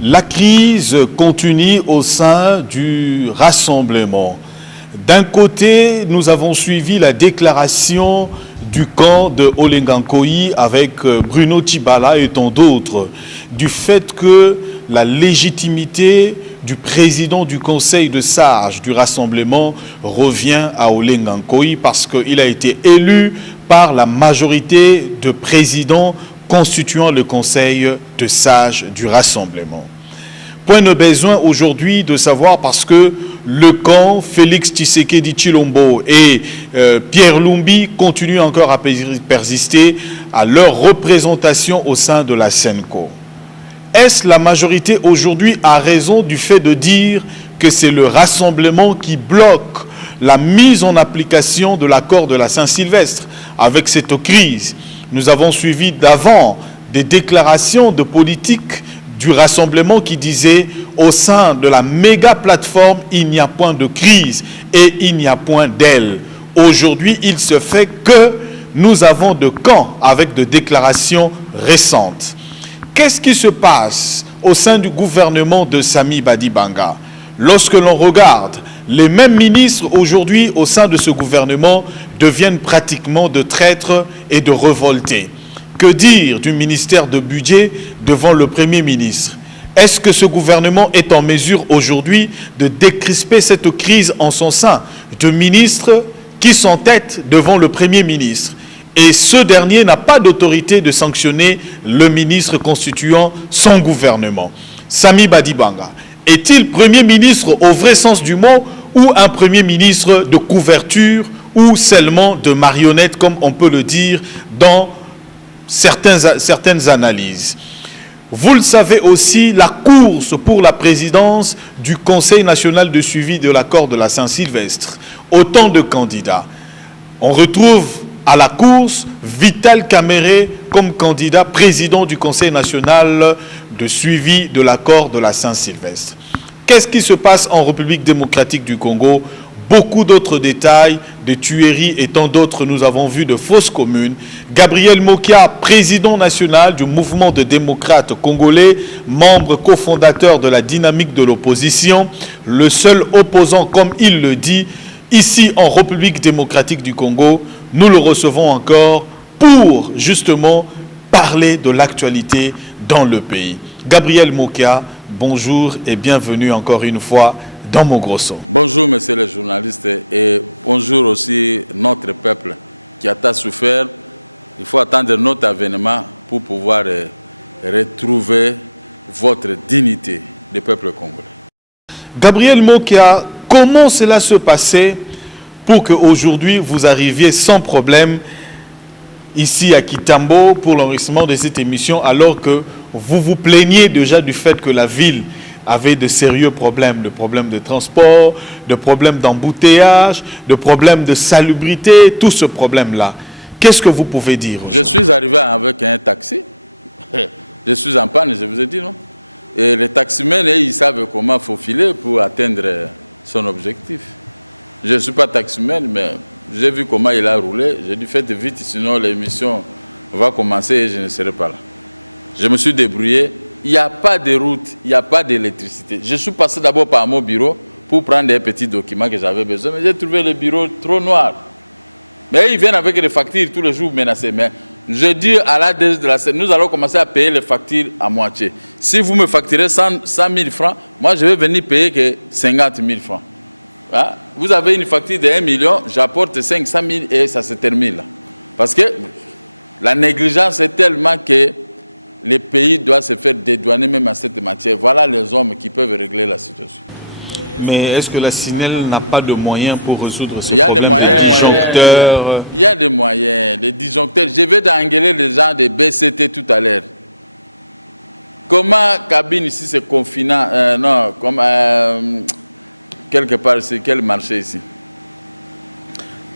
La crise continue au sein du rassemblement. D'un côté, nous avons suivi la déclaration du camp de Olengankoï avec Bruno Tshibala et tant d'autres, du fait que la légitimité du président du conseil de sages du rassemblement revient à Olengankoï parce qu'il a été élu par la majorité de présidents constituant le conseil de sages du rassemblement. Point de besoin aujourd'hui de savoir parce que le camp Félix Tshisekedi Tshilombo et Pierre Lumbi continuent encore à persister à leur représentation au sein de la Senko. Est-ce la majorité aujourd'hui a raison du fait de dire que c'est le rassemblement qui bloque la mise en application de l'accord de la Saint-Sylvestre avec cette crise? Nous avons suivi d'avant des déclarations de politique du rassemblement qui disait au sein de la méga plateforme, il n'y a point de crise et il n'y a point d'aile. Aujourd'hui, il se fait que nous avons de camps avec des déclarations récentes. Qu'est-ce qui se passe au sein du gouvernement de Sami Badibanga? Lorsque l'on regarde, les mêmes ministres aujourd'hui au sein de ce gouvernement deviennent pratiquement de traîtres et de révoltés. Que dire du ministère de budget devant le Premier ministre? Est-ce que ce gouvernement est en mesure aujourd'hui de décrisper cette crise en son sein de ministres qui s'entêtent devant le Premier ministre? Et ce dernier n'a pas d'autorité de sanctionner le ministre constituant son gouvernement. Sami Badibanga, est-il Premier ministre au vrai sens du mot ou un Premier ministre de couverture ou seulement de marionnette, comme on peut le dire dans certaines analyses? Vous le savez aussi, la course pour la présidence du Conseil national de suivi de l'accord de la Saint-Sylvestre. Autant de candidats. On retrouve à la course Vital Kamerhe comme candidat président du Conseil national de suivi de l'accord de la Saint-Sylvestre. Qu'est-ce qui se passe en République démocratique du Congo? Beaucoup d'autres détails, de tueries et tant d'autres, nous avons vu de fausses communes. Gabriel Mokia, président national du mouvement des démocrates congolais, membre cofondateur de la dynamique de l'opposition, le seul opposant, comme il le dit, ici en République démocratique du Congo. Nous le recevons encore pour justement parler de l'actualité dans le pays. Gabriel Mokia, bonjour et bienvenue encore une fois dans Mogrosso. Bonjour messieurs les journalistes et bonjour aussi notre peuple qui a tant souffert. Il faut attendre notre avènement pour pouvoir retrouver votre dignité du peuple congolais. Gabriel Mokia, comment cela se passait pour qu'aujourd'hui vous arriviez sans problème ici à Kitambo pour l'enregistrement de cette émission alors que vous vous plaignez déjà du fait que la ville avait de sérieux problèmes, de problèmes de transport, de problèmes d'embouteillage, de problèmes de salubrité, tout ce problème-là. Qu'est-ce que vous pouvez dire? Je suis arrivé avec un taxi. Je suis en panne, je vous ai dit, non? Et les taximens, ils savent comment faufiler pour atteindre son objectif. Je ne suis pas taximan, mais j'ai vu comment il a roulé. J'ai dit, faites vite, sinon l'émission va commencer et je ne serai pas là. Je me suis débrouillé. Il n'y a pas de route, il n'y a pas d'électricité. Je suis passé d'abord par mon bureau pour prendre des petits documents que j'avais besoin, mais j'ai trouvé le bureau trop noir. Mais ils viennent avec des factures tous les jours menacés. Mais je dis à la DG de la scène, nous allons commencer à payer les factures à moitié. Si vous me facturez 100 000 francs, moi je vais venir payer que 50 000 francs. Hein? Vous avez une facture de 1 million, j'apporte 500 000 et ça se termine là. Parce que la négligence est tellement que les pays doivent se faire dédouaner même à cette matière. Voilà les hommes qui peuvent régler la situation. Mais est-ce que la SINEL n'a pas de moyens pour résoudre ce problème? Il y a des moyens. Disjoncteurs. Il y a des moyens, des disjoncteurs. Je vais d'engueuler les gens de BCT tout à l'heure. Comment cabine ici c'est confinant? Non, comme quelque part, c'est quel marché ici?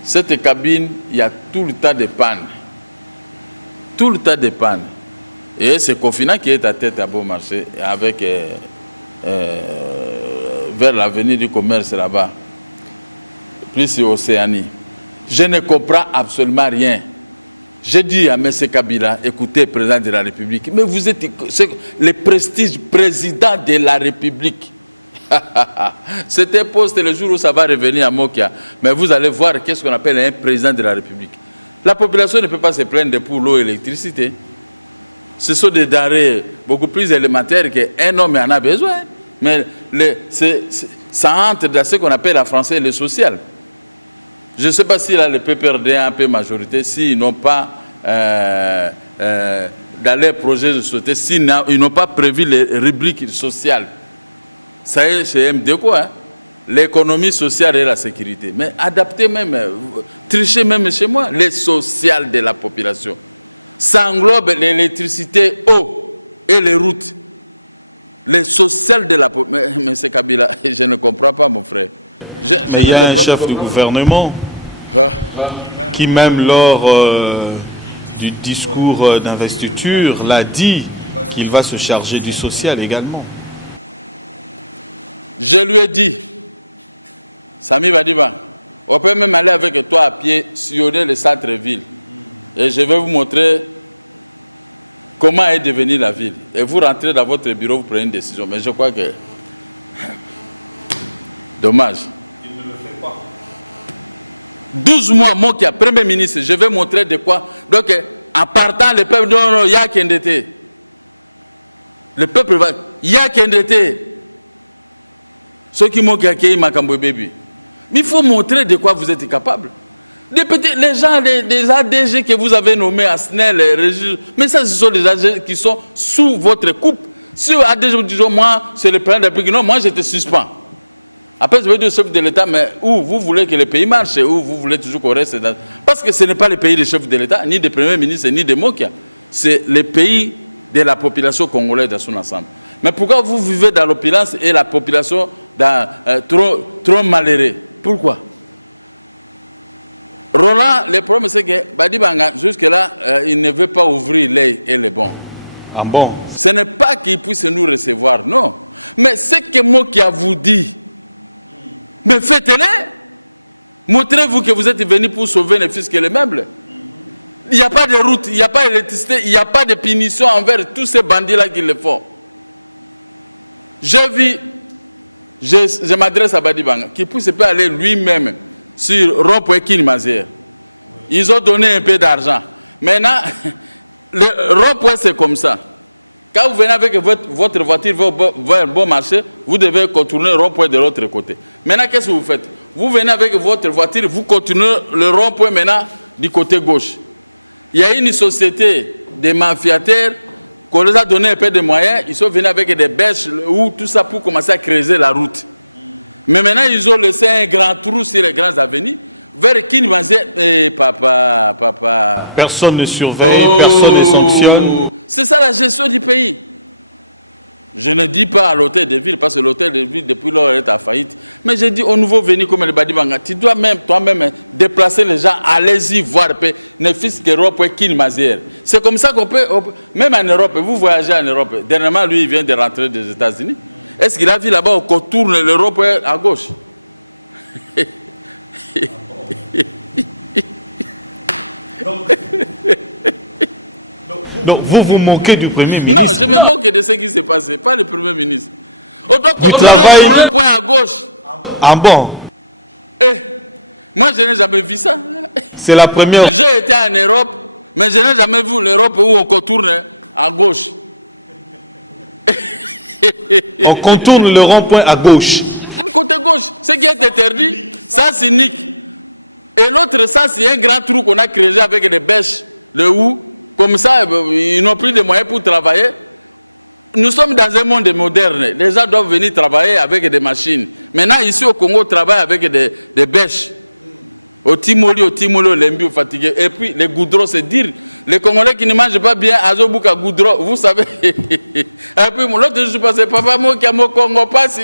Cette cabine, il y a tout le temps de panne. Tout le temps de panne. Et c'est confinant qui est à tête à bon marché avec vers l'avenue du commerce là-bas, plus Océanie. Je ne comprends absolument rien. J'ai dit à M. Kabila, écoutez, président de la République, mais vous êtes le prestige président de la République. C'était poste le jour où ça va revenir à Mokia. Mais vous allez voir qu'est-ce qu'on appelle un président de la République. La population ne peut pas se plaindre pour l'eau et l'électricité. Ce sont des denrées beaucoup plus élémentaires qu'un homme en a besoin. Mais ça entre dans ce qu'on appelle en français le social. Je ne sais pas si là, le PPRD a un peu majorité, s'ils n'ont pas, dans leur projet de société, s'ils n'ont pas prévu les rubriques sociales. Ça y est, chez MD quoi, hein? L'économie sociale et la sécurité. Mais adapter même, tricher même chez moi, les sociales de la population. Ça englobe l'électricité, eau et les routes. Les sociales de la population. Mais c'est Kabila, je ne comprends pas, mon frère. Mais il y a un chef du gouvernement qui, même lors du discours d'investiture, l'a dit qu'il va se charger du social également. Je lui ai dit, Sami Badiba, on peut même aller avec toi à pied, sillonner le centre-ville. Et je vais vous montrer comment est devenue la ville. Et vous rentrez dans votre bureau, vous prenez une décision. Mais je crois que... Dommage. 12 mois, moi qui est Premier ministre, je vais montrer de quoi. Donc, en partant, le peuple dit non, il y a qu'un d'été. Le peuple va, il y a qu'un d'été. Ceux qui m'ont accueilli, Makambo Baby. Mais il faut montrer de quoi vous êtes capable. Les gens, les ADG que vous avez nommés à SNEL, mais ça, ce sont des ADG qui sont sous votre coupe. Si ADG vous dit, moi, c'est le président de la République, non, moi, je te suspends. Après, je vais dire chef de l'État, mais où vous voulez que le pays marche, où vous voulez toujours qu'on reste dans... Parce que ce n'est pas le pays des chefs de l'État, ni des premiers ministres, ni des Mokia. C'est le pays de la population congolaise dans son ensemble. Mais pourquoi vous vivez dans l'opulence et la population dans, trop malheureux? Pourquoi? Roland, le problème c'est que Badibanga, jusque-là, il ne veut pas ouvrir l'œil et le bon. Ah bon? Ce n'est pas qu'il puisse nous recevoir, non. Mais c'est que moi qui a vous dit, mais faites-le. Montrez-vous que vous êtes venu pour sauver les fiscs et les meubles. Il n'y a pas de route, il n'y a pas d'électricité, il n'y a pas de punition envers tous ces bandits-là qui le font. Je m'adresse à Badibanga, qui puisse pas aller lui-même sur Rond-Point Kinmazer. Ils ont donné un peu d'argent. Maintenant, le Rond-Point c'est comme ça. Quand vous venez avec votre voiture vers un bon marché, vous devez contourner le rond-point de l'autre côté. Maintenant, qu'est-ce que vous faites? Vous venez avec votre voiture, vous continuez le rond-point maintenant du côté gauche. Il y a une société de mafiataires qu'on les a donné un peu de moyens. Ils sont venus avec des bêches ou tout ça pour commencer à creuser la route. Mais maintenant, ils ont laissé un grand trou sur les grandes avenues. Vers Kinmazer, papa. Personne ne surveille, personne ne sanctionne. C'est ça la gestion du pays. Je ne dis pas à l'hôtel de ville, parce que l'hôtel de ville, depuis lors, est en faillite. Mais je dis au nouveau venu comme le Badibanga, tu dois même toi-même déplacer les gens, allez-y voir, ne fût-ce qu'Europe, Kinmazer. C'est comme ça qu'on peut, même en Europe, vous voyagez en Europe. Dernièrement, lui, il vient de rentrer des États-Unis. Est-ce qu'il a vu là-bas qu'on tourne l'Europe à gauche? Donc vous vous moquez du Premier ministre? Non, je me moque de ce qui s'est passé, pas le Premier ministre. On doit contourner le rond-point à gauche. Ah bon? Moi, je n'ai jamais vu ça. C'est la première. J'ai été en Europe, mais je n'ai jamais vu l'Europe où on contourne à gauche. On contourne le rond-point à gauche. Côté gauche, ce qui est interdit, sens unique. Et l'autre sens, c'est un grand trou qu'on a créé avec des bêches, le hou. Comme ça, ils n'ont plus de moyens pour travailler. Nous sommes dans un monde moderne. Les gens doivent venir travailler avec des machines. Maintenant, ici au Congo, on travaille avec des bêches. Au Timoli, Lembi, au fatigué. Et puis, les goudrons, c'est dire. Les Congolais qui ne mangent pas bien, Azobouka goudron, vous savez. Et puis, l'autre jour, je passais, papa, moi qui a mon Congo, pas si.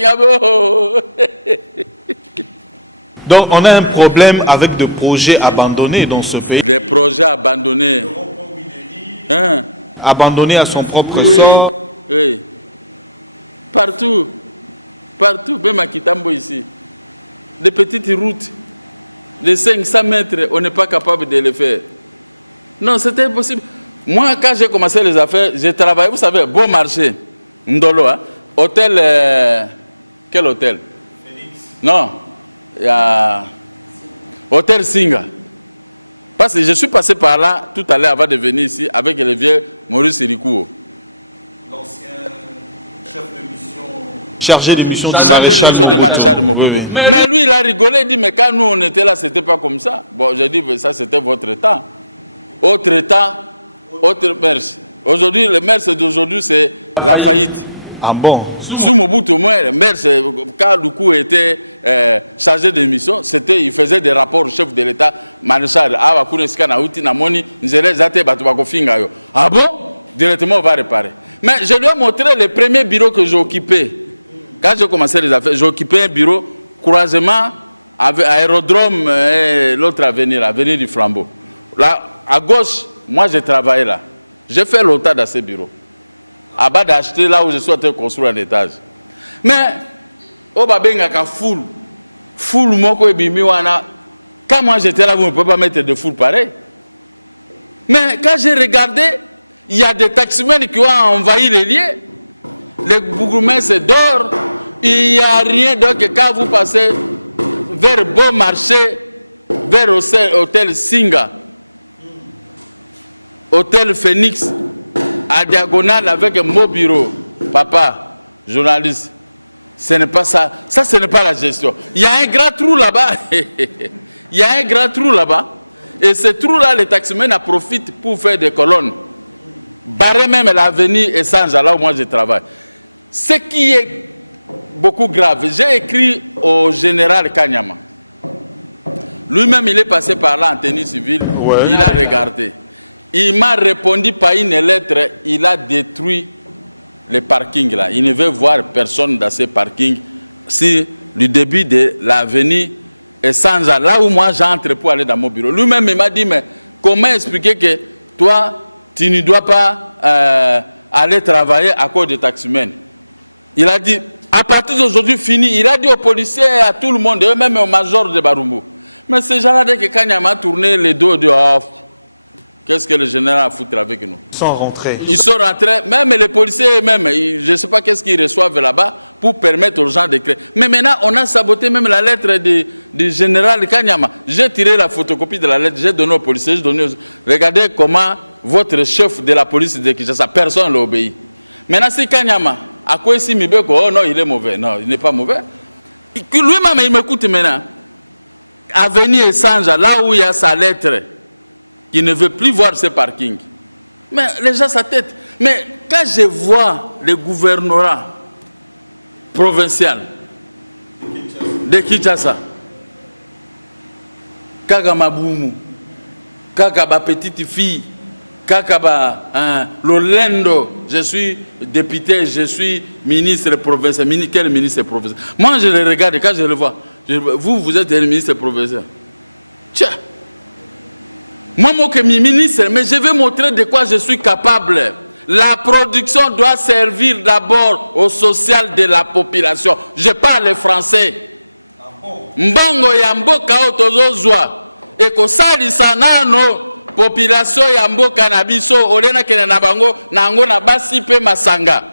Donc, on a un problème avec des projets abandonnés dans ce pays. Des projets abandonnés. Hein? Abandonnés à son propre Oui, sort. oui. Partout. Partout, même à Kitambo ici. Des petites routes de 500 mètres, on n'est pas capable de les faire. Non, c'était impossible. Moi, quand j'ai commencé les affaires, j'ai travaillé, vous savez, Bon Marché, Ndolo, hein, hôtel, quel hôtel? Phoenix. Non, il y a hôtel Singa. Parce que je suis passé par là tout à l'heure avant de venir ici avec le vieux Maurice Irikouo. L'ancien chef de mission, chargé de mission du maréchal de Mobutu. Oui, oui. Mais lui, il a rigolé, il dit, mais quand nous on était là, c'était pas comme ça. Bon, j'ai dit, ça c'était votre temps. Autre temps, autre mers. Aujourd'hui, le mers d'aujourd'hui, c'est la faillite. Ah bon? Sous Mobutu, moi, le maire, quand Lukou était chargé de mission, il faisait des rapports au chef de l'État, maréchal. Ah bon? Directement, on va réparer. Mais je lui ai montré le premier bureau que j'ai occupé. Quand j'ai commencé les affaires, j'ai occupé un bureau, croisement, aérodrome, l'autre avenue du Flambeau. Là, à gauche, moi, j'ai travaillé là. J'ai fait longtemps dans ce bureau. À bas d'acheter là où je suis en train de construire un étage. Mais, au Babengaka foule moko ebimi wana. Quand moi j'étais là, vous ne pouvez pas mettre de foule pareil. Mais quand j'ai regardé, il y a des taximens qui ont envahi les lieux. Les bourgmestres dorment. Il n'y a rien. Donc quand vous passez vers Bon Marché, vers hôtel Singa, hôtel Phoenix, à diagonale avec mon bureau, papa, journaliste, ce n'est pas ça. Ça, ce n'est pas la gestion. Il y a un grand trou là-bas. Il y a un grand trou là-bas. Et ce trou-là, les taximens en profitent pour faire des colonnes. Barrer même l'avenue Essence, là où moi je travaille. Ce qui est beaucoup grave, j'ai écrit au général Kanyama. Lui-même, il est passé par là en tenue civile. Ouais. Il a regardé. Il m'a répondu par une lettre, il a détruit les parkings là. Il ne veut voir personne dans ces parkings. C'est le début de l'avenue Essence, là où moi j'entre pour aller dans mon bureau. Lui-même, il m'a dit, mais comment expliquer que toi, tu ne dois pas aller travailler à cause de taximens? Il a dit, à partir d'aujourd'hui, fini. Il a dit aux policiers et à tout le monde, et même au major de Barumbu. Mais ces gens-là, dès que Kanyama a tourné les dos de off, qu'est-ce que le général a foutu avec nous? Ils sont rentrés. Ils sont rentrés, même les policiers, même, je ne sais pas qu'est-ce qu'ils reçoivent là-bas pour permettre aux gens de créer. Mais maintenant, on a saboté même la lettre du général Kanyama. J'ai tiré la photocopie de la lettre, j'ai donné aux policiers, regardez comment votre chef de la police de Kinshasa, personne ne l'a obéi. Maintenant, si Kanyama, à quoi ici Mibeko, oh non, il est mauvais. Non, il n'est pas mauvais. Lui-même, il m'écoute maintenant. Avenue Essence, là où il y a sa lettre, qui ne veut plus voir ce parking. Mais les gens, sa tête. Mais quand je vois le gouvernorat provincial de Kinshasa, Kagamaboumou, Kagaba petite fille, Kagaba Lolendo, je suis député, je suis ministre provincial. Quel ministre provincial? Moi, je le regarde, quand je le vois, vous êtes le ministre provincial. Tiens! Moi, je suis ministre, mais je vais montrer de quoi je suis capable. La production doit servir d'abord au social de la population. Je parle français. Mbongo ya mboka otozozwa. Et ko salisa nano population ya mboka na biso olena kene na bango nango na basi pe masanga.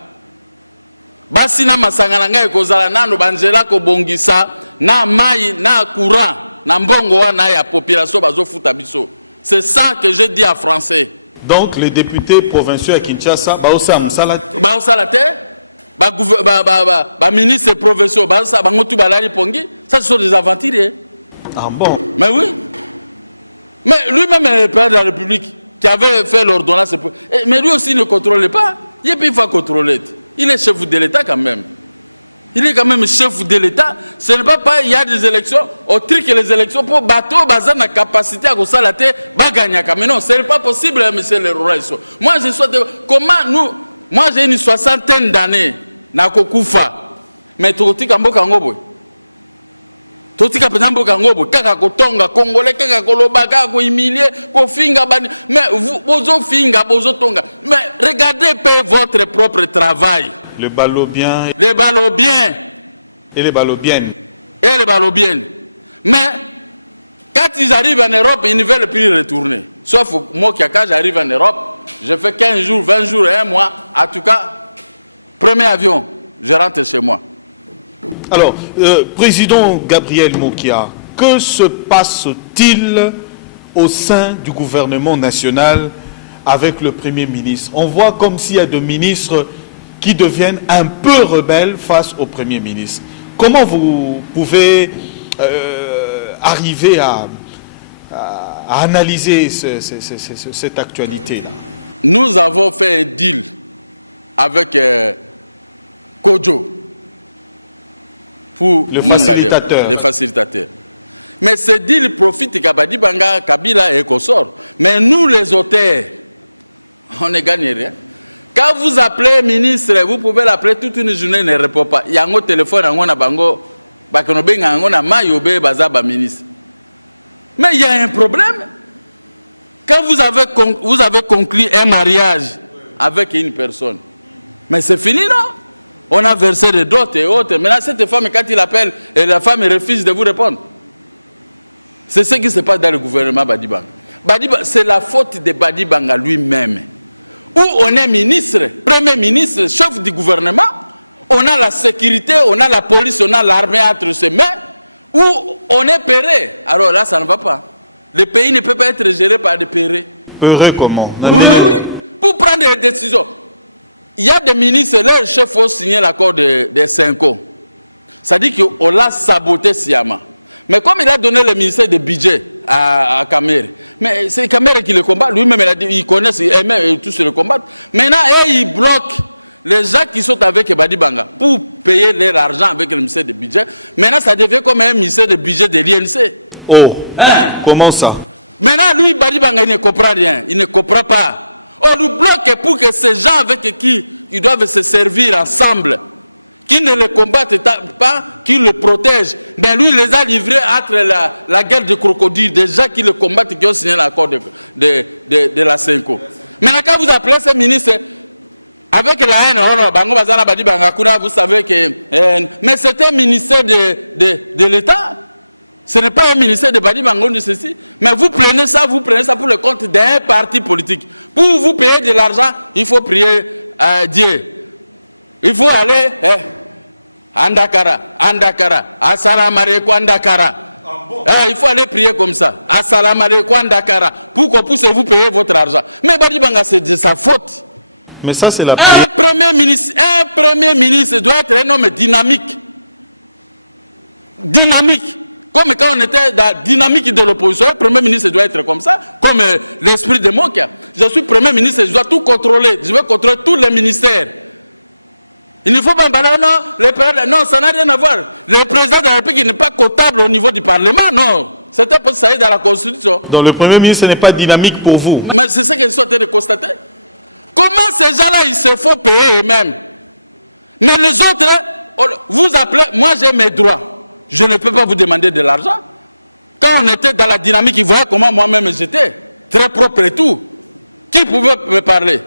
Basi na masanga na ngai kozala nano banzela ko bongisa na mai na courant na mbongo wana ya population bazofuta biso. C'est ça que je dis en français. Donc les députés provinciaux à Kinshasa, ministres provinciaux, ça ce sont des aventuriers. Ah bon? Mais oui. Mais lui-même, le père de la République, qui avait fait l'ordonnance, mais lui aussi ne contrôlait pas. Il peut pas contrôler. Il est chef de l'État quand même. Il est quand même chef de l'État. Ce n'est pas il y a des élections, on trique les élections pour bateau, baser la capacité à consalater, gagner. Mais non, ce n'est pas possible, monsieur le roi. Moi, moi j'ai une soixantaine d'années, na kokufa. Mais tu as Kangobo. Tu Kangobo, kaka kotonga, congolais, kaka koloba, kaka ko humilier, ko finga bani. Mais vous finga, vous tonga. Mais regardez votre propre travail. Le ballot-bien. Les ballots-bien. Et les ballots-bien. Et les ballots-bien. Mais, quand ils arrivent en Europe, ils ne veulent plus retourner. Sauf moi qui j'arrive en Europe, je fais 15 jours, 20 jours, 1 mois. En tout cas, premier avion, je rentre chez moi. Alors, Président Gabriel Mokia, que se passe-t-il au sein du gouvernement national avec le Premier ministre? On voit comme s'il y a des ministres qui deviennent un peu rebelles face au Premier ministre. Comment vous pouvez arriver à analyser cette actualité-là? Nous avons fait un deal avec Kodjo pour le facilitateur. Les facilitateurs. Mais ce deal profite Kabadi Banga, Kabila et Kosor. Mais nous, les auteurs, on ne gagne rien. Quand vous appelez ministre, vous pouvez l'appeler toute une journée, il ne répond pas. Il y a un téléphone, il y a un bango, il y a un mayobe, ministre. Mais il y a un problème. Quand vous avez conclu un mariage avec une personne, mais c'est fini, non? On a versé des dots et autres. Maintenant, cette femme, quand il appelle, et la femme refuse de vous répondre. C'est ce qui se passe dans le gouvernement Badibanga. C'est la faute de Badibanga lui-même. Où on est ministre, premier ministre, chef du gouvernement, on a la sécurité, on a la police, on a l'armée entre ses mains, où on est péré. Alors là, ça ne va pas. Le pays ne peut pas être géré par des pérés. Péré comment? Oui. Pour prendre des décisions. Il y a des ministres, leur chef faut signer l'accord des 5 ans. Ça dit qu'on l'a saboté sciemment. Mais comme il a donné le ministère de budget à Kamere, mais c'est Kamere qui le combat, lui-même il connaît, il aime tous le combattre. Maintenant, il bloque les gens qui sont avec Badibanga pour payer leur argent avec le ministère de budget. Maintenant, ça devient comme un ministère de budget de l'INC. Oh, comment ça? Maintenant, lui, Badibanga, il ne comprend rien, il ne comprend pas. On nous bloque pour que ces gens avec qui ils doivent se servir ensemble, qui ne le combattent pas, qui le protègent, ben lui, il les a livrés entre la guerre de crocodile, des gens qui le combattent, qui ont signé l'accord de la CENCO. Maintenant, quand vous appelez ce ministre, avec la haine, vous savez que... mais c'est un ministère de l'État. Ce n'est pas un ministère de Badibanga de ceci. Mais vous prenez ça pour le compte d'un parti politique. Pour vous payer de l'argent, il faut prier à Dieu. Il faut aller Andakara, Assalamu alaikum Andakara. Il faut aller prier comme ça. Assalamu alaikum Andakara. Pour qu'on puisse vous payer votre argent. Mais Badibanga, c'est de sa faute. Mais ça, c'est la un premier ministre doit être un homme dynamique. Dynamique. Comme quand on était dans la dynamique de l'opposition, le Premier ministre doit être comme ça, comme l'esprit de Mokia. Je suis Premier ministre, je dois tout contrôler. Je vais contrôler tous les ministères. Il ne faut pas me parler, non, ça n'a rien à voir. Le président de la République n'est pas comptable au niveau du Parlement, non. C'était pour ça dans la Constitution. Donc le Premier ministre n'est pas dynamique pour vous. Mais c'est ce que je suis en train de constater. Comment ces gens-là, ils se font payer eux-mêmes? Mais les autres, vous appelez, moi j'ai mes droits. Je ne peux pas vous demander de l'argent. Quand on était dans la dynamique, ils voyaient comment moi-même j'étais. Très propre et tout. Qui pouvait me parler?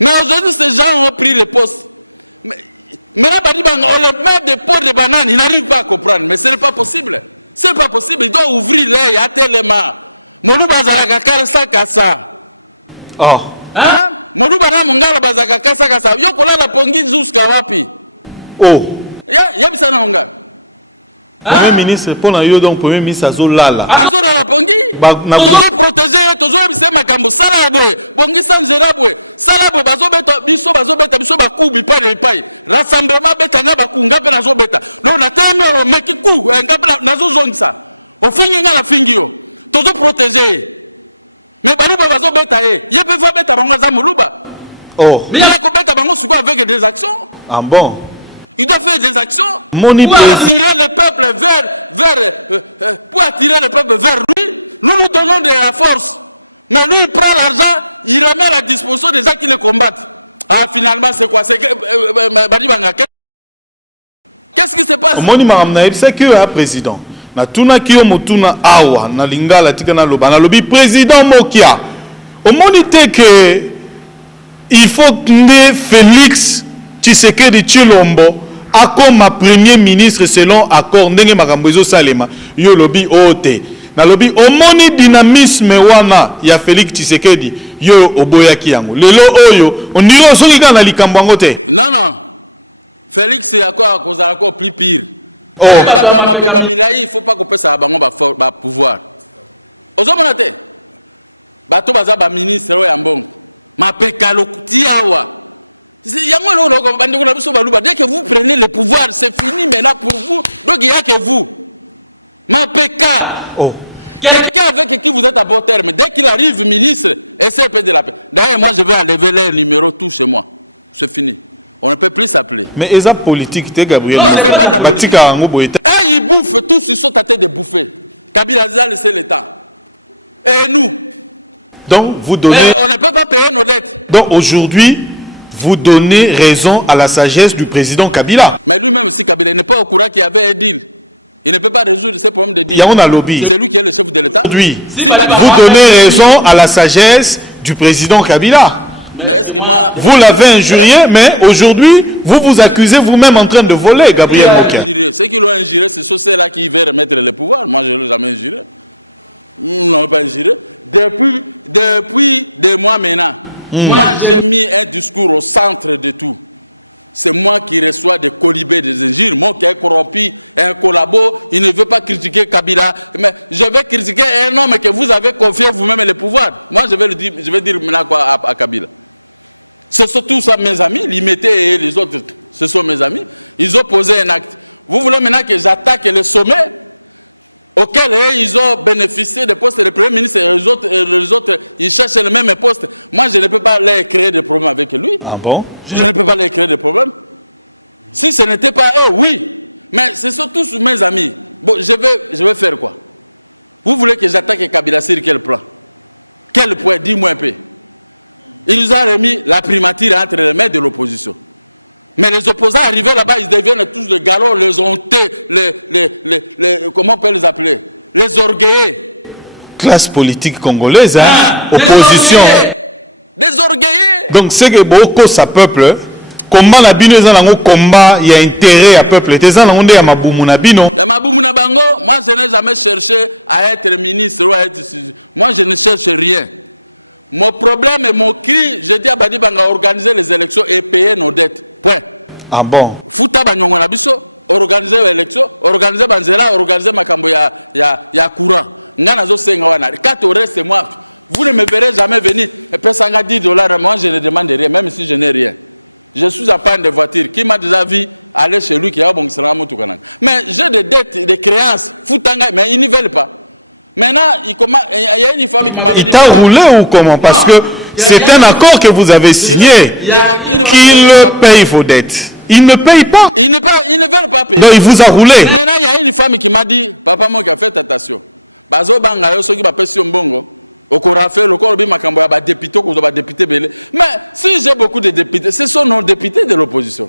Mais aujourd'hui, ces gens ont pris les postes. Maintenant, on leur met des pots de bananes. Ils n'arrivent pas à comprendre. Mais ce n'est pas possible. Ce n'est pas possible. Ils doivent ouvrir l'œil à tellement. Molouba Zalaka Karsa Kassa. Oh. Hein? Molouba Mongala Bazaka Kassa Kassa. Yokola la pongi jusqu'à Wapi. Oh. Yabisa na Monga. Premier ministre, pour nous, donc Premier ministre Azolala. Azolala pongi. Tozo protéger, tozo ebise makambo sala boy. Bongi sanjera boy. Sala boy bazo beta biso bakubi pa de pai. Rassemblement betanga bakunga pe nazo beta. Non na tellement lo meki ku ngapa nazo zongisa. Ofingi nga na fingio. Tozo protéger. Mais baluba bazo beta yebe va beta bango za muluba. Oh. Mais il a ko beta bango suko avec des actions. Ah bon. Il doit faire des actions pour attirer le peuple vers lui. Nous nous donnons de la force. Mais lui, il prend l'argent, il remet à la disposition des gens qui le combattent. Ah, finalement, c'est quoi? C'est que qu'est-ce qui se passe? C'est que président. Na tuna kiyo motuna awa na lingala tika na loba na lobi président Mokia. Au monité que il faut que Félix Tshisekedi Tshilombo comme premier ministre selon accord ndenge makambo ezo salema yo lobi ote Nalobi omoni dynamisme wana ya Félix Tshisekedi yo oboyaki yango. Lelo oyo ondiro osoki kana likambo yango te. Non non. Félix c'est encore plus pire. Oh. Il faut pas couper ça ba pouvoir. Ozomona te. Bato baza ba ministre ya mbongo. Mapeka lotiawa. Dès que vous prenez le pouvoir, c'est fini maintenant pour vous. Donc il n'y a que vous. Mapeka. Oh. Quelqu'un avec qui vous êtes à bon terme, dès qu'il arrive ministre, SRP de la paix. D'ailleurs, moi je vais enlever les numéros tout chez moi. C'est fini. On ne peut plus s'appeler. Mais est-ce politique, Gabriel? Non, c'est pas de la politique. Ils bouffent, tous ils sont à tête de bouffer. Kabila a laissé l'État. Et nous? Donc vous donnez... on ne peut pas payer nos dettes. Donc aujourd'hui, vous donnez raison à la sagesse du président Kabila. Mais lui-même, si Kabila n'est pas au courant qu'il y avait un deal, il ne peut pas résoudre ces problèmes de deal. Il y a un lobby. C'est lui qui est le chef de l'État. Aujourd'hui, vous donnez raison à la sagesse du président Kabila. Mais est-ce que moi... Vous l'avez injurié, mais aujourd'hui, vous vous accusez vous-même en train de voler, Gabriel Mokia. Ceux qui l'ont injuré, ce sont ceux-là qui veulent remettre le pouvoir. Moi, je ne l'ai jamais injuré. Non, pas injuré. Depuis des mois maintenant, moi, j'ai mis un discours au centre de tout. C'est moi qui reçois des colibés, des injures. Moi qui ai corrompu un collabo, il ne veut pas critiquer Kabila. Mais je vais critiquer un homme que vous avez confié vous-même le pouvoir. Moi, je vais dire maintenant quoi à Kabila. Ce sont tous mes amis, Limité et les autres, ce sont mes amis. Ils ont posé un acte. Vous voulez maintenant que j'attaque le sommet auquel ils ont bénéficié des postes de Premier ministre et les autres, ils cherchent le même poste. Moi, je ne peux pas leur créer des problèmes avec lui. Ah bon? Je ne peux pas leur créer des problèmes. Si ce n'était pas eux, oui. Mais ce sont tous mes amis. Bon, je vais faire quoi? Vous voulez que j'attaque Kabila sur quel plan? Quel point? Dis-moi un peu. Il nous a remis la primature entre les mains de l'opposition. Mais les opposants arrivés là-bas, ils deviennent tous les galops, les honteux, comment on peut les appeler? Les orgueillés. Classe politique congolaise, hein? Opposition. Des orgueillés. Donc c'est que beaucoup ça peuple, combat la bino, combat, il y a intérêt à peuple. Ya Maboumou na bango, moi je n'ai jamais cherché à être ministre ou à être... Moi je ne cherche rien. Mon problème et mon cri, je dis à Badi Banga, organiser les élections et payer nos dettes. Point. Ah bon? Fouta Banyongo Nabiso, organiser les élections, organiser Banzela, organiser Makambo ya courant. Nganazo Sengawana. Quand au reste, moi, vous ne me verrez jamais venir. Et puis ça $10, moi je ne demande rien, même si je n'ai rien. Je suis en panne de voiture. Qui m'a déjà vu aller chez lui qui a bon mais j'ai des dettes, des créances. Foutanga, mais ils ne veulent pas. Maintenant, il y a une femme qui m'avait dit... Il t'a roulé ou comment? Parce que c'est un accord que vous avez signé. Qu'il paye vos dettes. Il ne paye pas. Ils ne veulent pas payer. Non, il vous a roulé. Maintenant, il y a une femme qui m'a dit, papa, moi qui a fait attention. Bazo banga yo soki ba pesi mbongo. Okora fait le corps bi makambo ya ba député ko ba député belé. Mais si j'ai beaucoup de députés, ce sont nos députés de l'opposition.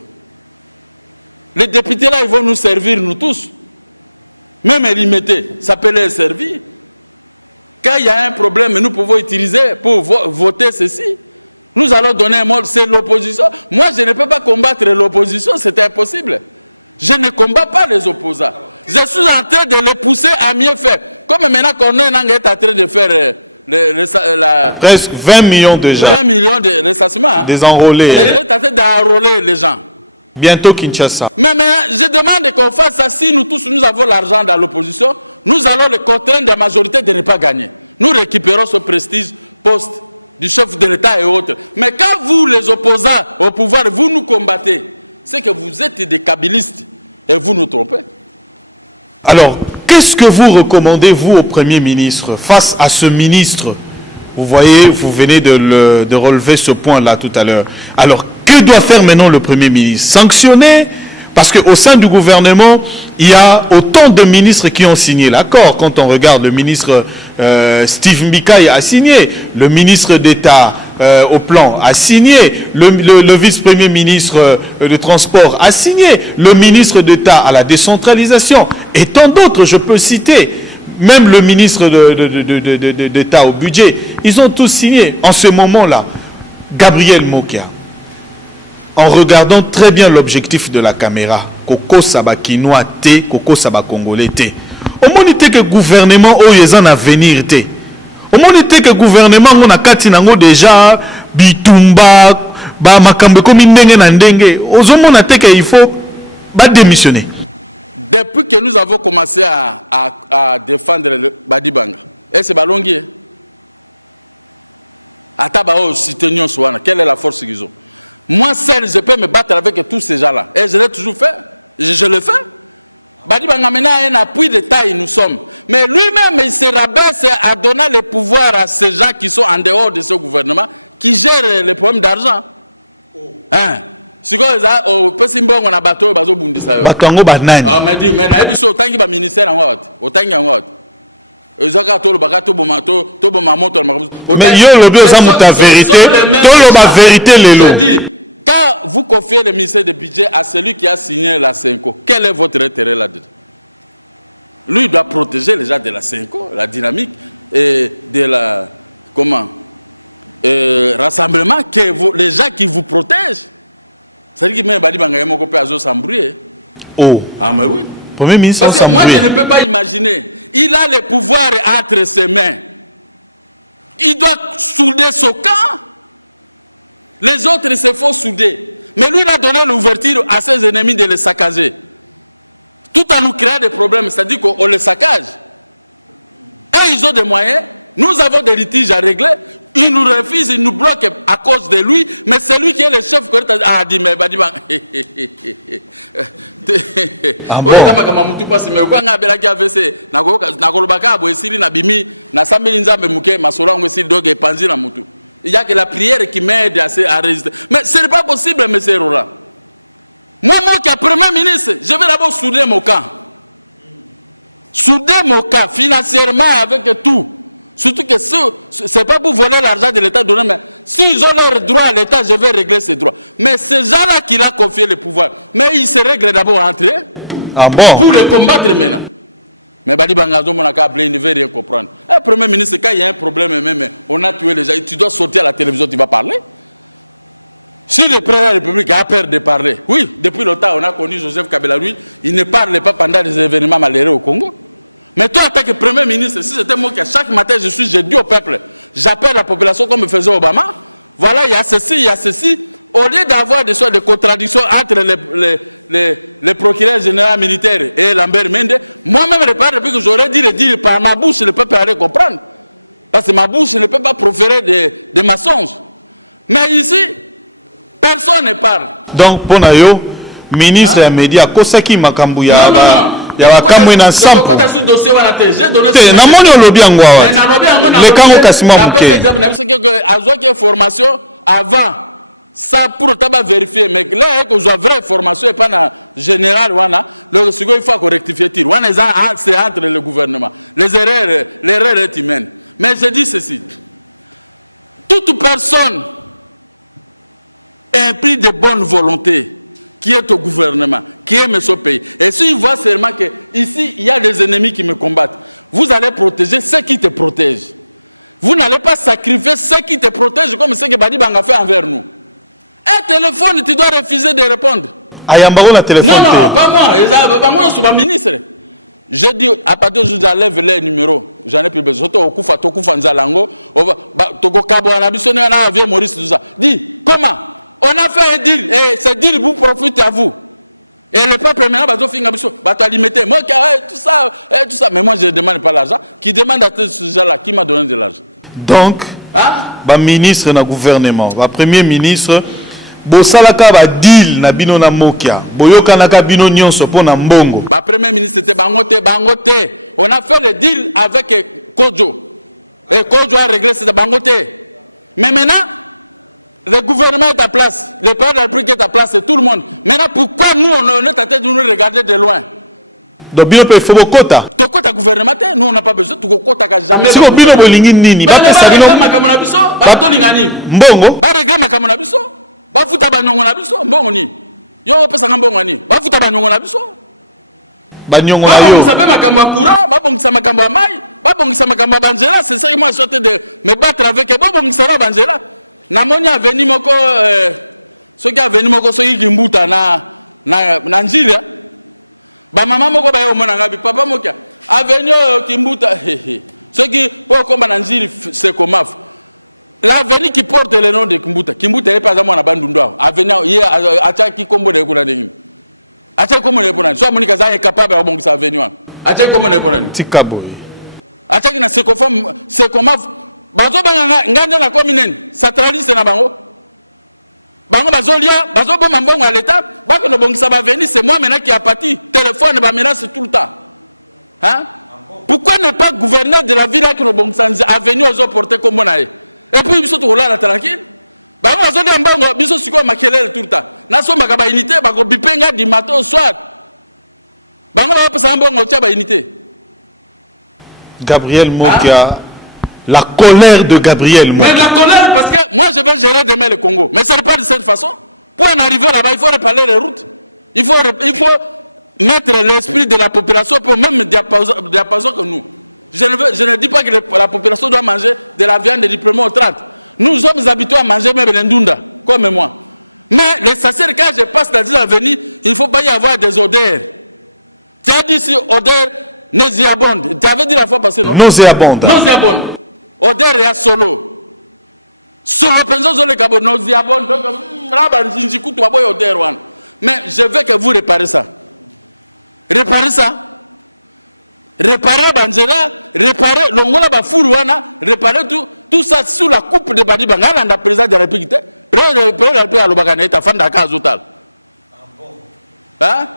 Les députés là, ils vont nous servir nous tous. Même Limité, ça peut les servir. Quand il y a un problème, nous pouvons utiliser pour voter ceci. Nous allons donner un mot, c'est l'opposition. Moi, je ne peux pas combattre l'opposition, c'est impossible. Je ne combats pas les opposants. Je suis en train de les pousser à mieux faire. Comme maintenant qu'on est en train de faire presque 20 millions de gens. 20 millions de ressassements. Hein. Des enrôlés. Il est en train d'enrôler les gens. Bientôt Kinshasa. Mais maintenant, je demande qu'on fasse ça. Si nous tous, nous avons l'argent dans l'opposition, nous allons le contraindre la majorité de ne pas gagner. Nous récupérons ce prestige poste du chef de l'État et autres. Mais quand vous, les opposants au pouvoir, vous nous combattez, c'est que vous êtes des kabylistes et vous nous trompez. Alors, qu'est-ce que vous recommandez, vous, au Premier ministre, face à ce ministre? Vous voyez, vous venez de relever ce point-là tout à l'heure. Alors, que doit faire maintenant le Premier ministre? Sanctionner? Parce qu'au sein du gouvernement, il y a autant de ministres qui ont signé l'accord. Quand on regarde, le ministre Steve Mikaï a signé, le ministre d'État au plan a signé, le vice-premier ministre de Transport a signé, le ministre d'État à la décentralisation, et tant d'autres, je peux citer. Même le ministre d'État au budget, ils ont tous signé. En ce moment-là, Gabriel Mokia, en regardant très bien l'objectif de la caméra, Koko Saba Kinois T, Koko Saba Congolais T, Au moins que gouvernement où ils en avenir té. Au moins que gouvernement on a kati nango déjà bitumba ba makambe comme ndenge na ndenge. Ozomona te que il faut ba démissionner. Depuis que nous avons commencé à défendre le Badibanga, et c'est Balongi. Quelle est la force qu'ils ont? Moi seul, je peux me battre avec tous ces gens-là. Et je l'ai toujours fait. Je le fais. Badibanga maintenant a un appui de taille, nous sommes. Mais lui-même, il se rabaisse à donner le pouvoir à ces gens qui sont en dehors de ce gouvernement, qui gèrent les problèmes d'argent. Hein? Si on peut on a bateau, bateau bundisa. Bakango banani. Ah, m'a dit, mais na ebiso otangi ba ministère en wat. Otangi en wat. Ezaka tolo bakato bomato, to bomamoto na makambo. Mais yo le bio ça ta vérité. Tolo ba vérité lelo. Je dis, quand vous confiez le ministère de budget à celui qui a signé la CENCO, quel est votre intérêt là-dedans? Lui, il doit protéger les gens de la CENCO, la dynamique et de la rassemblement, que les gens qui vous protègent. C'est-à-dire que même Badibanga est mon copain à s'embrouiller. Oh. Ah, mais oui. Premier ministre, parce que moi, je ne peux pas imaginer. Il a le pouvoir entre ses mains. Il doit souder son camp. Les autres, il se faut souder. Mais lui, il a donné l'ouverture à ses ennemis de les saccager. Tout en nous créant des problèmes. C'est-à-dire qu'on les saccage. Et ils ont des moyens. Nous avons des litiges à régler. Il nous refuse, il nous bloque à cause de lui. Mais c'est lui qui est le chef. Ah, dit, mais Badibang. Ah bon? Il y a que la prière qui m'aide à résister. Mais ce n'est pas possible, M. Roland. Moi, qui est Premier ministre, je vais d'abord souder mon camp. Souder mon camp financièrement avec tout. Surtout que ce n'est pas pour voler l'argent de l'État donné, mais s'ils ont leurs droits à l'État, je vais régler ces droits. Mais ces gens-là qui l'ont confié le pouvoir, mais ils se règlent d'abord entre eux. Ah bon? Pour le combattre maintenant. Mais Badi Bangazo, mon il ne veut rien comprendre. Le Premier ministre, quand il y a un problème, même, on a tué les gens, tu dois sortir à la télévision, tu vas parler. Si le président de la République a peur de parler, oui, depuis longtemps, on a connu Joseph Kabila, lui, il ne parle pas pendant les événements malheureux au Congo. Mais toi, en tant que Premier ministre, si c'était moi qui, chaque matin, je dis au peuple, j'appelle la population comme faisait Obama, voilà, il y a ceci, il y a ceci. Au lieu d'avoir des sortes de contradictions entre les procureurs généraux militaires et Lambert Mende, moi-même, depuis que j'aurais dit le dire par ma bouche, le peuple allait comprendre. Parce que ma bouche ne peut pas proférer des mensonges. Mais ici, personne ne parle. Donc, pour nous, ministre des médias, Kosaki Makambouya. Non. Il y a un dossier j'ai donné une formation avant ça pour vérifier mais là que je vraie formation et pas na général le il faut rectifier c'est entre le gouvernement les erreurs est humaine. Mais je dis ceci, toute personne implie de bonne volonté qui est au gouvernement, qui aime ce pays. Et s'il voit seulement qu'ici, il y a des ennemis qui me combattent, vous allez protéger ceux qui te protègent. Vous n'allez pas sacrifier ceux qui te protègent comme ce que Badibanga fait envers nous. Un téléphone, tu dois refuser de répondre. Non, pas moi. Pas moi, je suis pas ministre. J'ai dit, à partir de aujourd'hui, j'enlève les numéros. J'en ai plus besoin. Dis, comment? On a fait un deal, et ce deal vous profite à vous. Et le peuple maintenant va limiter. Moi, tout ça. Mais moi, je ne demande pas l'argent. Qui demande à ce gens-là? Qui m'a donné de l'argent? Donc, le ministre dans le gouvernement, le premier ministre, Bosalaka va deal na bino na mokia. Boyoka na bino nyonso po na mbongo. Le premier ministre, c'était Bangote. On a fait le deal avec Kodjo. Et Kodjo a réglé, c'était Bangote. Mais maintenant, le gouvernement est à place, le président de la République est à place, c'est tout le monde. Maintenant, pourquoi nous, on est en train de nous regarder de loin? Donc, il faut que Tokota. Tokota gouvernement, nous, on n'a pas besoin de Tokota jamais. Si vous avez un bolingi nini, ba régler Makamonabiso, ba tolingani. Mbongo. Ba régler Makamonabiso, ba futa ba nyongo nabiso, mbongo ni. Yo opesa mbongo ni. Ba futa ba nyongo nabiso. Ba nyongo na yo. Ba sape makambo ya courant, ba bongisa makambo ya mai, ba bongisa makambo ya banjela, c'est ça que moi je souhaite de me battre avec ba bongisa na banjela. Namoni aveni moko soki aveni moko soki kimbuta na njila ba mama moko ba yo mona ngabi papa mokia Avenue Kimbuta, ceux qui pour comme Nanziri c'est comme l'avenue qui porte le nom de Kimbuta. Kimbuta est pas à moi na Bandundwa. Avenue hier acha qui combo de kuna dingini. Acha combo de kuna. Soit Monica Zaya est capable de bon sa avenue. Acha combo de kuna. Tikaboy. Acha qui na c'est comme bazo benga ngande na commune centraliste na bango. Bango bazolia, bazo bon mambongo à l'état, ba que no bongisa ba venir c'est moi maintenant qui a parti. Téléphone ba menace tout le temps. Hein? Pourquoi ne pas gouverner de la ville qui no bongisa avenue aux porter comme on a? Et puis biso to la tranquille. Bango bazolia mbongo biso siko makelele tout le temps. Na so makaba unité ba ko bipenga du matin au soir. Bango ba pesa mbongo tia ba unité. Gabriel Mokia. La colère de Gabriel. Mais la colère, parce que moi je vais gérer demain le Congo. Mais ce n'est pas de cette façon. Pour en arriver là-bas, il faut réparer les routes. Il faut mettre l'esprit de la population pour même diapason que nous. Je ne dis pas que la population doit manger de la viande du premier au 30. Nous sommes habitués à manger même l'endunda, comme moi. Mais les sacerdotes, quand je passe dans l'avenue, il ne faut pas y avoir des odeurs. Tu as dit ici odeur nauséabonde. Tu avais dit la fois passée, non? Nauséabonde. Nauséabonde. Odeur et solo. Solo penso sur le cabo nauséabonde. Mais je veux que vous réparez ça. Réparez ça. Réparez Banzela, réparez l'ongola Bafuruana, réparez tout ça sous la coupe de Badi Bangala, la président de la République. Président de la République à l'Obagane, à Fandaka Azotal. Hein?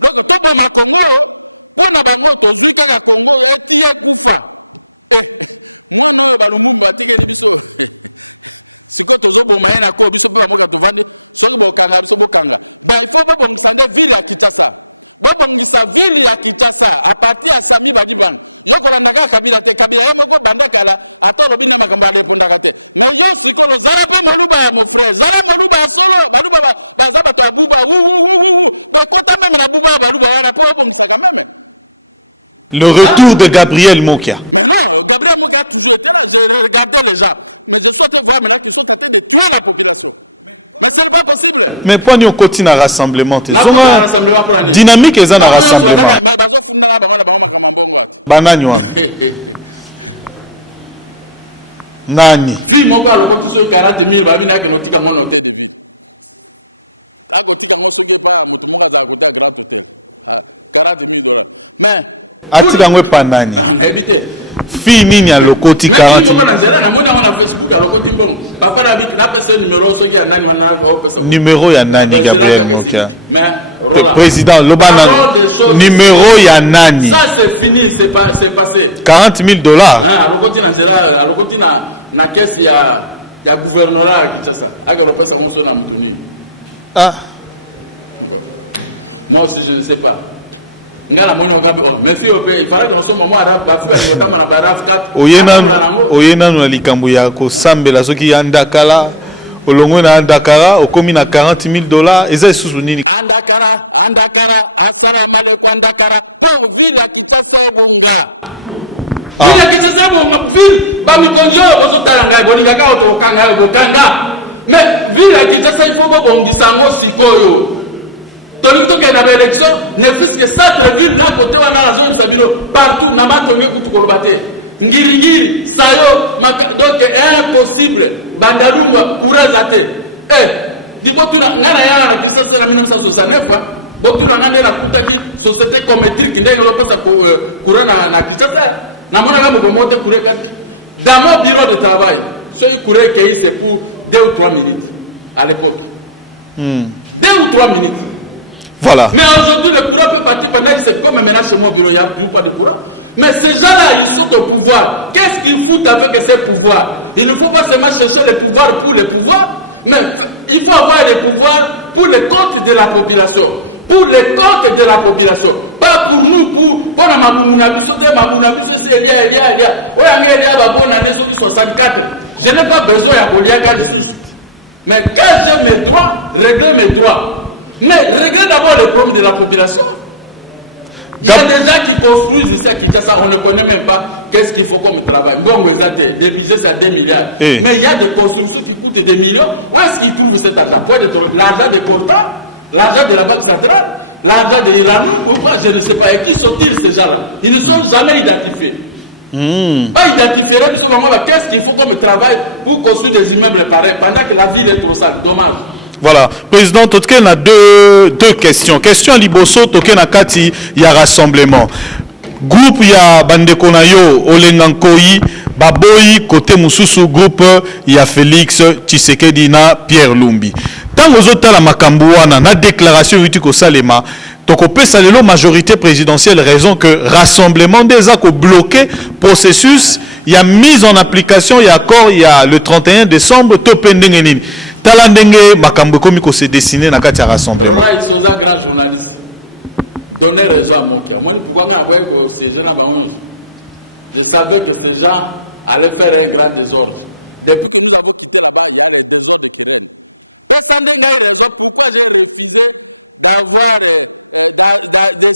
Donc, tout bon ma Congo, pour na bango, to Zuika Congo, et Tia Koufa. Moi, non, Balumumba, Tika Libiso. Si tu as un moyen à quoi, il faut pas que tu vendes, il faut pas que tu ville à Kinshasa. Bon, sa ville à Kinshasa, à partir de Sami Badibang. Yo kolandaka Kabila te Kabila moko bandakala ato lobina makamba répondaka te. Mais yo sikolo zala pe moluba ya mon frère, zala moluba solo, baluba baza bato abuba ou. Mais kota même na buba baluba wana po bongisa quand même. Le retour de Gabriel Mokia. Mais non, Gabriel Mokia a toujours été là. Je regardais les gens. Mais je souhaite voir maintenant qu'ils sont en train de tuer la population. Mais ce n'est pas possible. Mais pourquoi nous continuons à rassemblement? Rassemblement pour la nuit. Dynamique est un rassemblement. Mais bazo funda na bango na bango makambongo ati. Bananywa. Nani. Fille moko a lokoti so 40 000 babina ke notika ngo hôtel de ville. Akotika ngo soge pa mutu moko za côté grand hôtel. $40 000. Mais atika ngo pa nani. Na habité. Fille nini a lokoti 40 000. Mais nzela na moni na Facebook a lokoti mbongo. Papa na biki na pesa numéro soge ya nani wana ko pesa. Numéro ya nani Gabriel Mokia. Mais Roland. Président Lobana. Numéro ya nani. Ça c'est fini, c'est passé. $40 000. Ah, lokoti na nzela, lokoti na caisse ya gouvernorat à Kinshasa. Aka lo pesa ngo so na mutuni. Ah. Bon. Moi aussi je ne sais pas. Ngana moni okabe oh mais fille il fallait que nous sommes moment arabe ba fille ba tama na baraf 4 oyena na likambo ya ko sambela soki andakala olongo na andakara okomi na $40 000 eza isusu nini andakara assalamu alaikum andakara pour ville ya Kinshasa bonga ville ya Kinshasa bonga ville ba mi konjo bozo talanga bolinga ka to kanga bokanga mais ville ya Kinshasa il faut pas bongisa ngo sikoyo. Tonique to na élection ne fils que centre-ville là côté wana la zone sabino partout na ba tonge kutu kolobate ngiri sayo donc impossible bandalunga kurazate dibotuna ngana ya na Kinshasa na 1969 botuna ngande na kutaki société cométrique ndenge lo pasa courant na Kinshasa na mona ga mogomote kureka dans mon bureau de travail so y courait que c'est pour 2 ou 3 minutes à l'époque 2 ou 3 minutes. Voilà. Mais aujourd'hui, le courant peut partir pendant que c'est comme maintenant chez moi au bureau, il n'y a toujours pas de courant. Mais ces gens-là, ils sont au pouvoir. Qu'est-ce qu'ils foutent avec ces pouvoirs? Il ne faut pas seulement chercher le pouvoir pour le pouvoir, mais il faut avoir le pouvoir pour le compte de la population. Pour le compte de la population. Pas pour nous, pour la Mabounabiso, c'est Elia. Oyanga Elia, bonne année, 64. Je n'ai pas besoin de Boliaka de sous. Mais quand j'ai mes droits, régler mes droits. Mais réglez d'abord le problème de la population. Il y a des gens qui construisent ici à Kinshasa, on ne connaît même pas qu'est-ce qu'il faut comme travail. Bon, des budgets c'est à 2 milliards. Mais il y a des constructions qui coûtent des millions. Où est-ce qu'ils trouvent cet argent? L'argent des portants, l'argent de la Banque centrale, l'argent de Iranou, pourquoi je ne sais pas. Et qui sont-ils ces gens-là? Ils ne sont jamais identifiés. Pas identifiés, qu'est-ce qu'il faut comme travail pour construire des immeubles pareils pendant que la ville est trop sale? Dommage. Voilà, président Totken a deux questions. Question à Liboso, Totken a Kati, il y a rassemblement. Groupe, il y a Bandekonayo, Olengankoi, Baboyi, côté Moussousou, groupe, il y a Félix Tshisekedi na Pierre Lumbi. Tant aux autres, la Makambouana, na déclaration Utiko Salema, Tokopé Salelo, majorité présidentielle, raison que rassemblement des accords bloqué, processus, il y a mise en application, il y a accord, il y a le 31 décembre, Topendengenin. Talandenge, Makambo Komiko s'est dessiné dans le rassemblement. Rola Isoza, grand journaliste, donnait raison à Mokia. Moi, pourquoi ces gens je savais que ces gens allaient faire un grand désordre. Depuis que nous avons quitté là-bas, il y a les désordres qui règnent. Personne n'a raison pourquoi j'ai refusé d'avoir de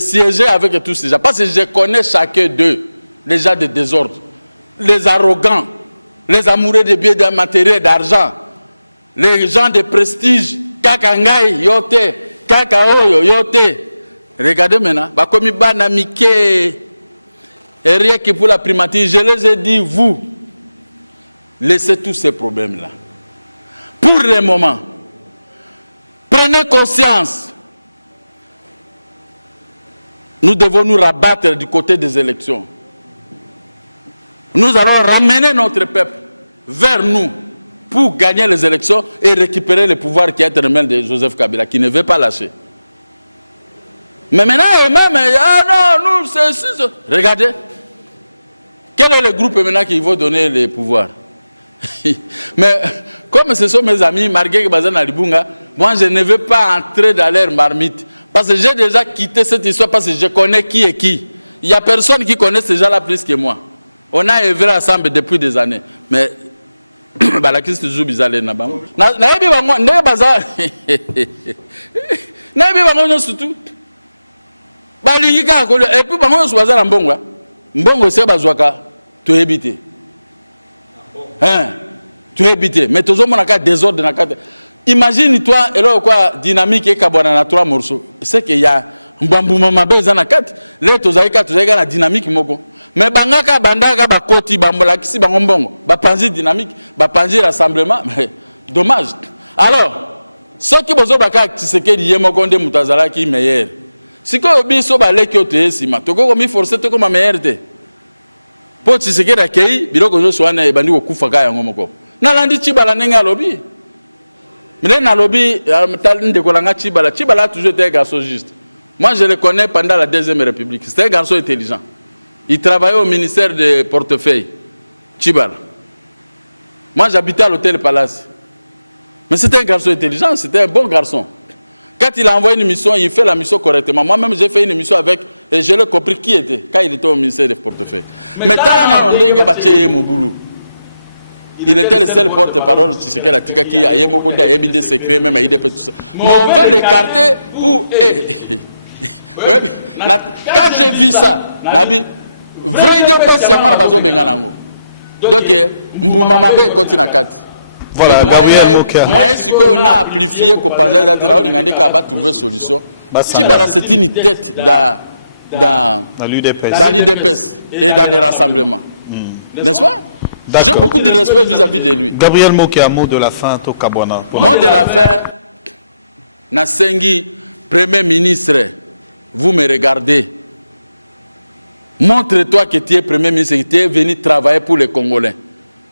siéger avec tous ces gens. Parce que je connais chacun d'eux, les gens de désordre, les arrogants, les amoureux de biens, de matériel, d'argent, les gens de prestige, Kakangai, Yote, Kakaoyo, Yote. Regardez maintenant, Bakomi Banamike, et rien que pour la primature, je les ai dit, vous, laissez tous ces problèmes-là. Pour le moment, prenez conscience. Nous devons nous rabattre du côté des élections. Nous allons ramener notre peuple vers nous pour gagner les élections et récupérer le pouvoir qui est entre les mains de Joseph Kabila, qui ne veut pas lâcher. Mais maintenant, et même, ah non, nous, c'est... Regardez, quel est le groupe maintenant qui va donner le pouvoir? Mais comme ce sont mes amis, Marguerite Bazan Alibunga, moi je ne veux pas entrer dans leur marmite. Parce que j'ai déjà quitté cette histoire parce que je connais qui est qui. Il n'y a personne qui connaît ces gens-là plus que moi. On a œuvré ensemble depuis des années. Mais la question est toujours bizarre. Et puis, Mbongo, c'est Bazouaka, tu es habité. Tu es habité. Mais tu as désordre dans la carte. Imagine-toi, et là, quoi, dynamique et Kabwana na 3 morceaux. C'est qu'il y a un bambou mabé dans la carte. Là, tu as la dynamique. Mais Bangaka, Bandaka, Bakoti, Bambola, Kissi, Bangombongo, Bapanzi dynamique, Bapanzi rassemblement. Mais dommage. Alors, ceux qui ont baka Tshisekedi Yemokonde Mutazala qui est meilleur. Si vous avez dit que vous avez forcé de faire meilleur. Pour Tshisekedi accueillir, il faut que vous ayez bandi au Koufaka Yangomoko. Nalandi Chibala Nenga lobby. Mais dans le lobby, Chibala a toujours été un garçon juste. Moi, je le connais pendant la Deuxième République. C'était un garçon intelligent. Il travaillait au ministère des portefeuilles. Chibala. Moi, j'habitais à l'hôtel Palace. Mais c'était un garçon intelligent, c'était un bon garçon. Quand il a envoyé une mission, il fait la mission correctement. Moi-même, j'ai fait une mission avec, et je l'ai compris qui était, quand il était au ministère des portefeuilles. Mais il était le seul porte-parole de ce qu'elle a dit, qui a beaucoup de secrets, même à IDP, tout ça. Mais on veut l'écarter pour... Quand j'ai vu ça, vrai IDP, c'est moi la base Benganango. Donc, Mboumamabe continue à 4. Voilà, Gabriel Mokia. Moi, ce qu'on a amplifié, qu'on pensait qu'on a trouvé une solution. C'est une tête dans l'UDPS et dans les rassemblements. N'est-ce pas? J'ai beaucoup de respect vis-à-vis de lui. Gabriel Mokia, mot de la fin, au Kabwana. Mot de la fin, Nasengi, Premier ministre, vous me regardez. Montre-toi que tu es Premier ministre, que tu es venu travailler pour les Congolais.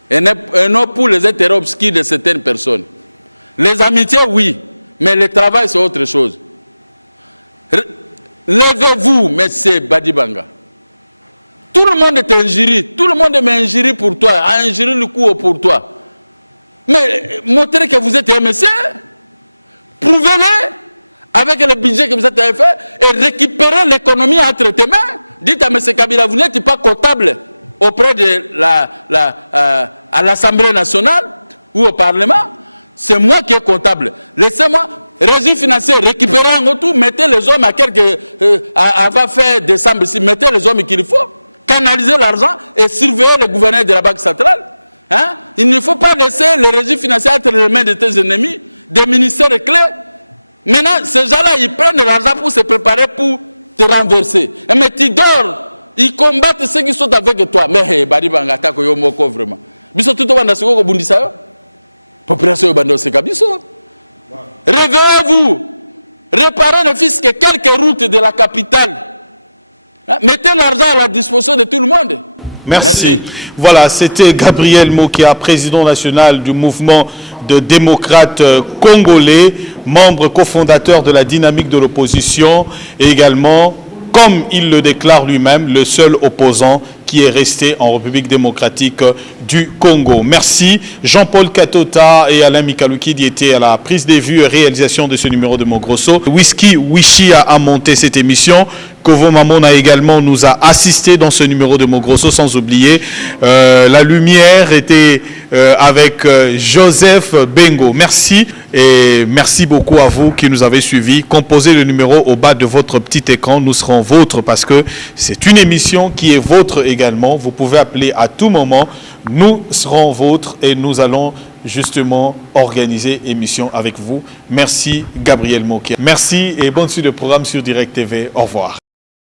Et non pour les intérêts obscurs de certaines personnes. Les amitiés, oui, mais le travail, c'est autre chose. Levez-vous, M. Badibanga. Tout le monde est injurié. Tout le monde m'injurie pour toi, a injurié le coup pour toi. Mais montrez que vous êtes un monsieur. Prouvez-le avec le budget que vous avez fait et récupérez l'économie entre tes mains. Dites à M. Kabila, vous n'êtes pas comptable auprès de à l'Assemblée nationale ou au Parlement. C'est moi qui est comptable. Laissez-moi, régime financier, récupérer en retour, mettez les hommes à quelques... va faire décembre ici, mettez les hommes qu'il faut, canaliser l'argent et surveiller le gouverneur de la Banque centrale. Hein? Il ne faut pas laisser le régime financier entre les mains de tes ennemis, des ministères clés. Maintenant, ces gens-là, ils prennent l'argent pour se préparer pour te renverser. Mais tu dors, ils combattent ceux qui sont avec toi. Mais hey, bari bangata ko yo moko vraiment. Biso tout banda siko ko bundisa yo. Population banda sika biso. Réveillez-vous. Réparez ne fût-ce que quelques routes de la capitale. Mettez l'argent à la disposition de tout le monde. Merci. Voilà, c'était Gabriel Mokia, président national du mouvement de démocrates congolais, membre cofondateur de la dynamique de l'opposition et également, comme il le déclare lui-même, le seul opposant qui est resté en République démocratique du Congo. Merci Jean-Paul Katota et Alain Mikalouki qui étaient à la prise des vues et réalisation de ce numéro de Mogrosso. Whisky Wishi a monté cette émission. Kovo Mamona également nous a assisté dans ce numéro de Mogrosso, sans oublier la lumière était avec Joseph Bengo. Merci et merci beaucoup à vous qui nous avez suivis. Composez le numéro au bas de votre petit écran, nous serons vôtres parce que c'est une émission qui est vôtre également. Vous pouvez appeler à tout moment, nous serons vôtres et nous allons justement organiser émission avec vous. Merci Gabriel Mokia. Merci et bonne suite de programme sur Direct TV. Au revoir.